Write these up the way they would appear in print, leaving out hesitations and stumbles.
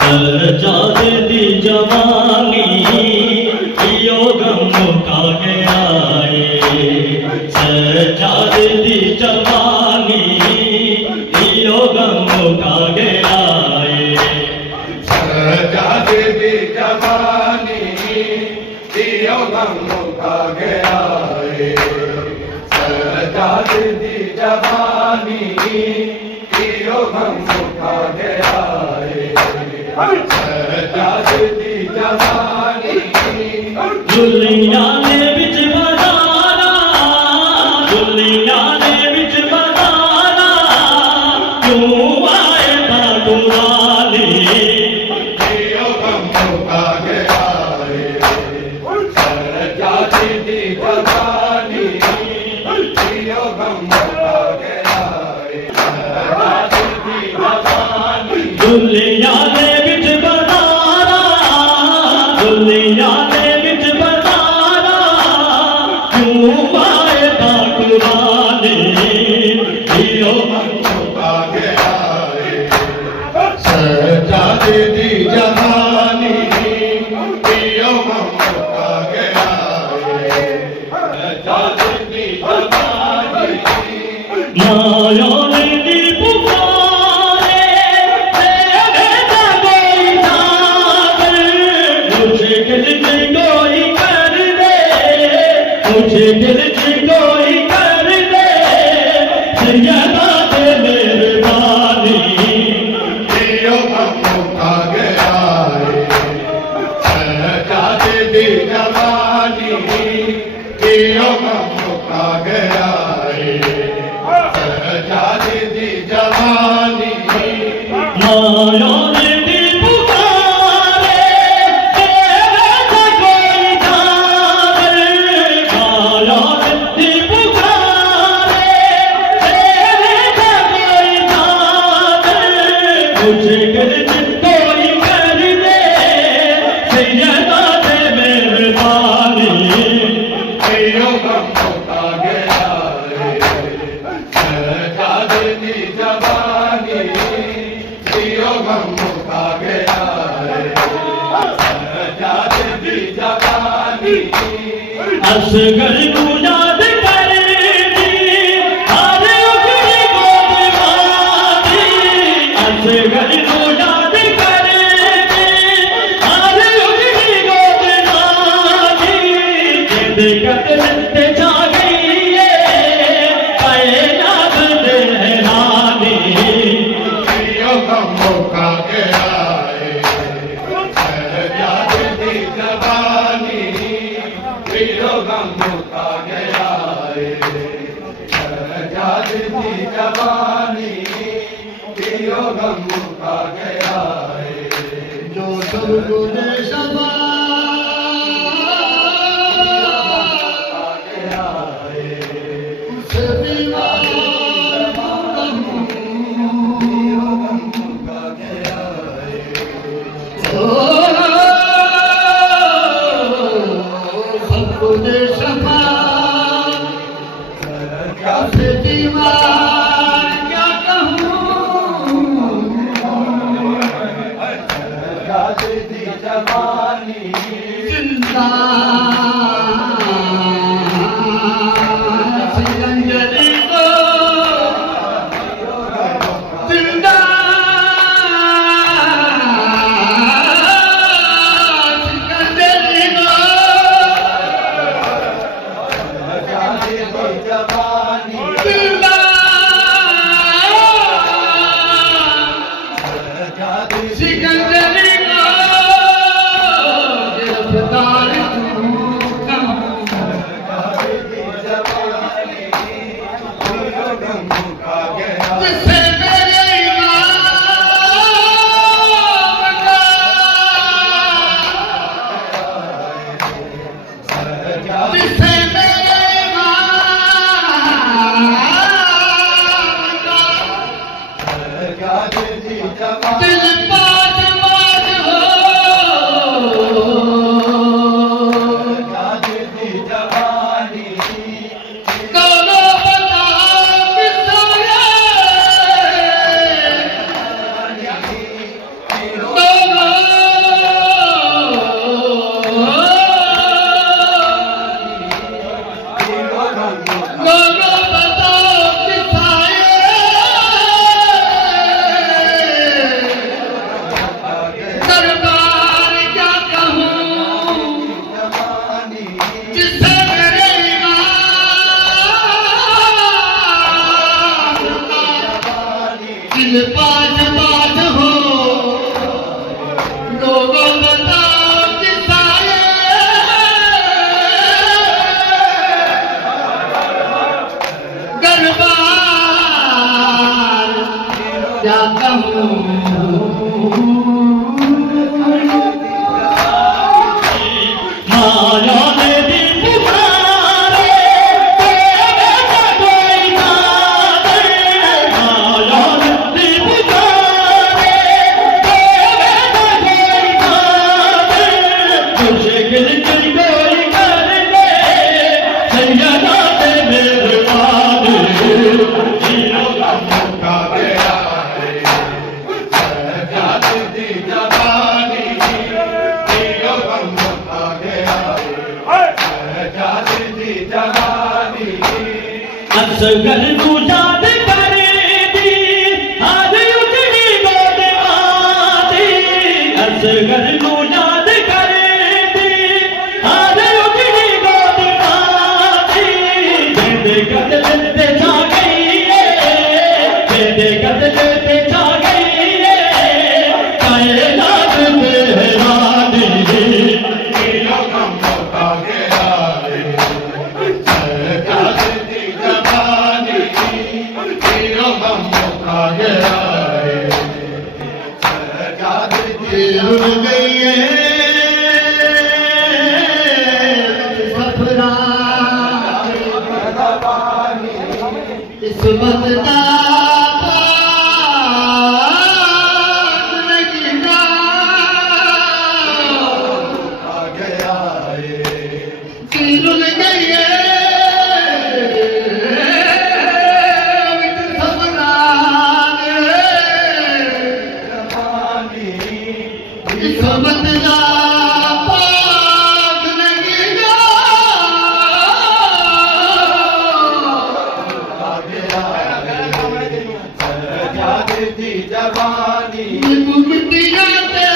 सजादे दी जवानी यो गम का गया है। सजादे दी जवानी यो गम का गया है। सजादे दी जवानी यो गम का गया है। सजादे दी जवानी यो गम का गया है। सजादे दी जवानी दुनिया ने बिच बजाना, दुनिया ने बिच बजाना, क्यों आए बागुरानी यो गम का गया है। सजादे दी जवानी यो गम का गया है। सजादे दी जवानी दुनिया ने बिच बजाना, दुनिया ने बिच बजाना, क्यों आए बागुरानी यो का गया है। सजादे दी जवानी यो गम का गया है। सजादे दी जवानी माया ने दी पुकारे, तेरे कोई सागर, मुझे गिरज कोई कर दे, मुझे गिरज कोई कर दे, सैयदा दे मेहरबानी यो गम का गया है। सजादे दी जवानी यो गम का गया है। सजादे दी जवानी माया ने दी पुकारे, तेरे कोई सागर, माया ने दी पुकारे, तेरे कोई सागर, मुझे गिरज कोई कर दे, सैयदा दे मेहरबानी यो गम का गया है। सजादे दी जवानी यो गम का गया है। सजादे दी जवानी असगर को याद कर दी, हर उगली गोद मारी, असगर को याद कर दी, हर उगली गोद मारी, जिंद कतल जा गई है, कायनात में हैरानी यो गम का गया है। सजादे दी जवानी यो गम का गया है। सजादे दी जवानी यो गम का गया है। जो सब गुने समा गया है। उसे दीवार गम यो गम का गया है। सब गुने समा कैसे दीवार क्या कहूँ। सजादे दी जवानी जिंदा सिकंदरी को जिंदा सिकंदरी को सजादे दी जवानी जिंदा सिकंदरी को गिरफ्तार जिसे मेरे दिल पास पास हो लोगों बताओ किसा ये दरबार क्या कहूँ माया ने दी पुकारे तेरे का कोई ना दे माया ने दी पुकारे तेरे का कोई ना दे मुश्किल की कोई कर दे सैयदा ते मेहरबान जीरो का का गया है सजाद दी जवानी जीरो गम का गया है सजाद दी जवानी असगर तू याद करे दी आज उजड़ी गोद आती असगर तू याद करे दी आज उजड़ी गोद आती जिंदे कद लेते जा गई है जिंदे कद लेते जा गई है कायनात मेहरानी जीरो गम का गया है सजाद दी जवानी जीरो गम का गया है सजाद दी रुल गई है सफरा किस्मत का पास लगना आ गया है रुल गई है सफरा किस्मत का पास लगना आ गया है सजाद दी जवानी मिट्टियां ते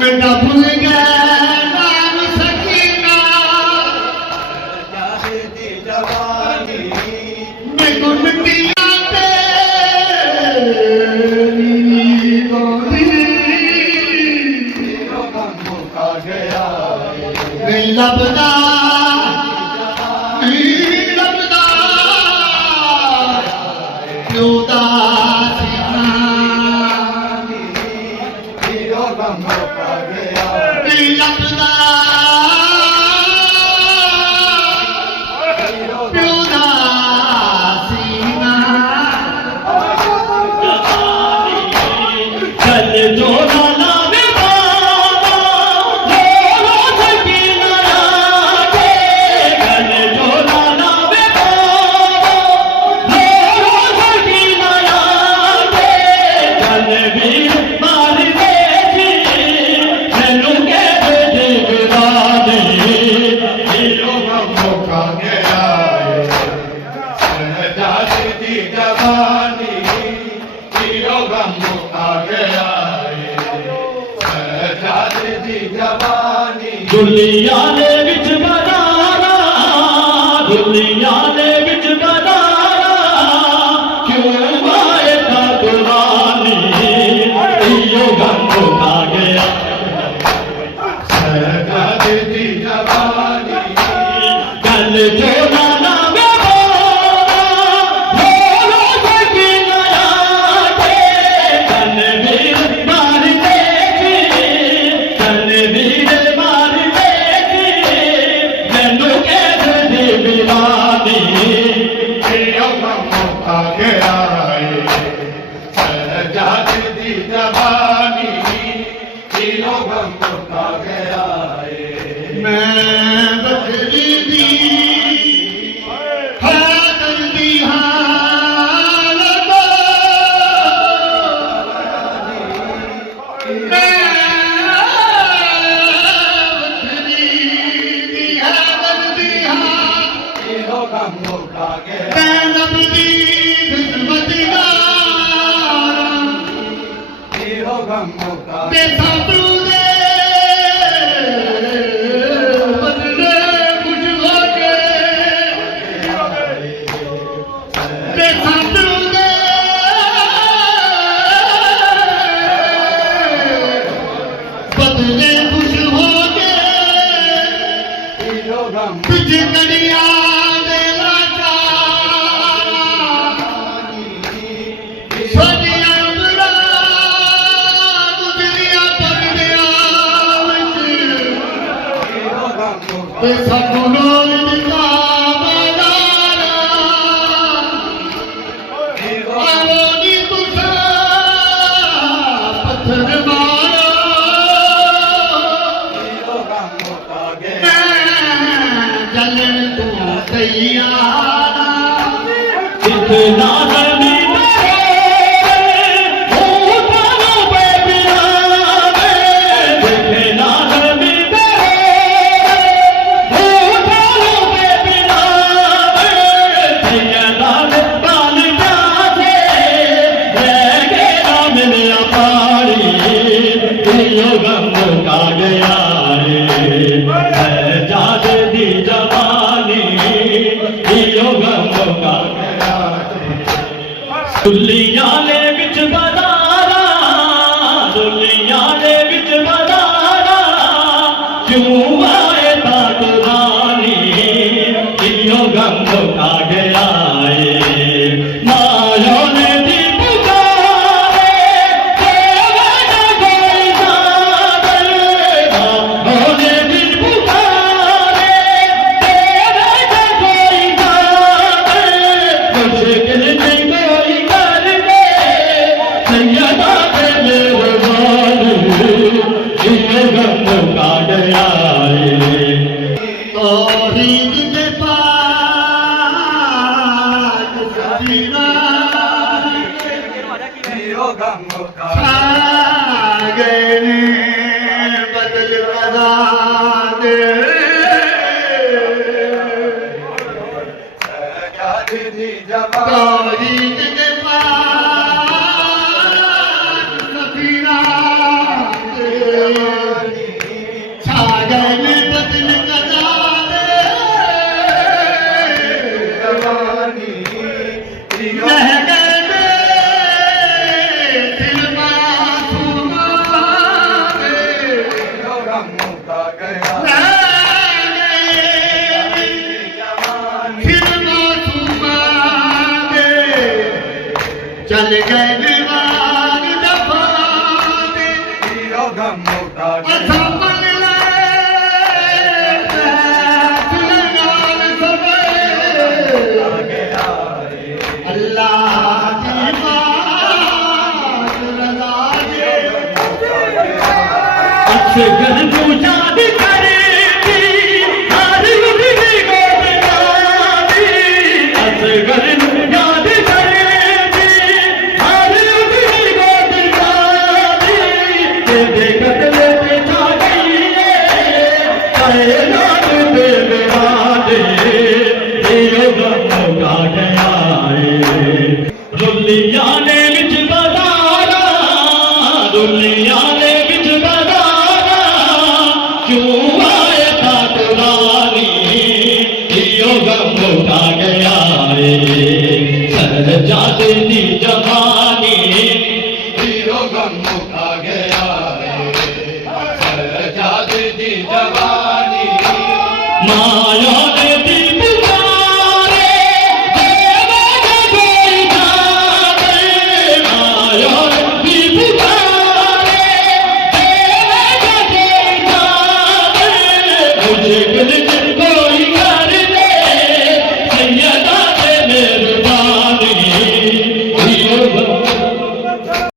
बेटा भूल गया नाम सकीना दी जवानी मैं मिट्टियां तेरी गम का गया नहीं लबदा क्यों दासिया जीरो गम का गया नहीं लबदा क्यों दासिया कल जो नाना में बाबा रो सकी ना के कल जो नाना में बाबा रो सकी ना के कल भी मार दे मैनू के दे दे जीरो गम का गया सजाद दी जवानी जीरो गम का गया सजाद दी जवानी दुनिया ने विच बनाना दुनिया ने विच बनाना क्यों आए था दुरानी यो गम खा गया सजाद दी जवानी कल जो नाना में बोलो सकी नया के कल वीर मार देगी कल वीर मार देगी मैनू के दे बिलानी जीरो गम का गया सजाद दी जवानी जीरो गम का गया मैं बकरी दी खादर दी हाँ मुका गया ज़ैनब दी खिदमत गारा दिलो गम मुका ते साधु दे बदले खुश हो के ते साधु दे बदले खुश हो के दिलो गम तुझ कड़िया दे लाचारा सोनिया उमरा गुजरिया पगड़िया विच दिलो गम मुका ते सानू लोग दा बलारा दिलो आओ नी तुसा पत्थर मारो गम मुका गया जलन तू तैयार इतना नमी गम का गया जाद दी जवानी यो गम का गया दुलिया ने बिच बदारा दुलिया ने बिच बदारा क्यों आए तातुरानी यो गम का गया माया ने दी पुकारे तेरा न कोई सागर माया ने दी पुकारे तेरा न कोई सागर मुश्किल नहीं कोई कर दे सैयदा के मेहरबान ये गम का गया तौहीद के पाक सफीना दिलो गम मुका छा गए बदल कदा दे सजाद दी जवानी तौहीद के पाक सफीना छा गए बदल कदा दे जवानी दिलो रह गए दिल मासूमा दे गम मुका गया रह गए जवानी दिल मासूमा दे चल गए दीवार दफा दे दिलो गम मुका गया असां मन ले फैसले नाल सवेरे गया अल्लाह की बात रज़ा दे असगर तू याद करेगी हर उठनी गोद गादी असगर तू याद करेगी हर उठनी गोद गादी तेरे कतले पे छा गई है कायनात पे बेवादे ये गम का गया दुनिया ने विच बदारा दुनिया ने विच बदारा क्यों आए तातुरानी यो गम का गया सजाद दी जवानी दिलो गम मुका गया सजाद दी जवानी माया ने दी पुकारे देवा का कोई सागर माया ने दी पुकारे देवा का कोई सागर मुझे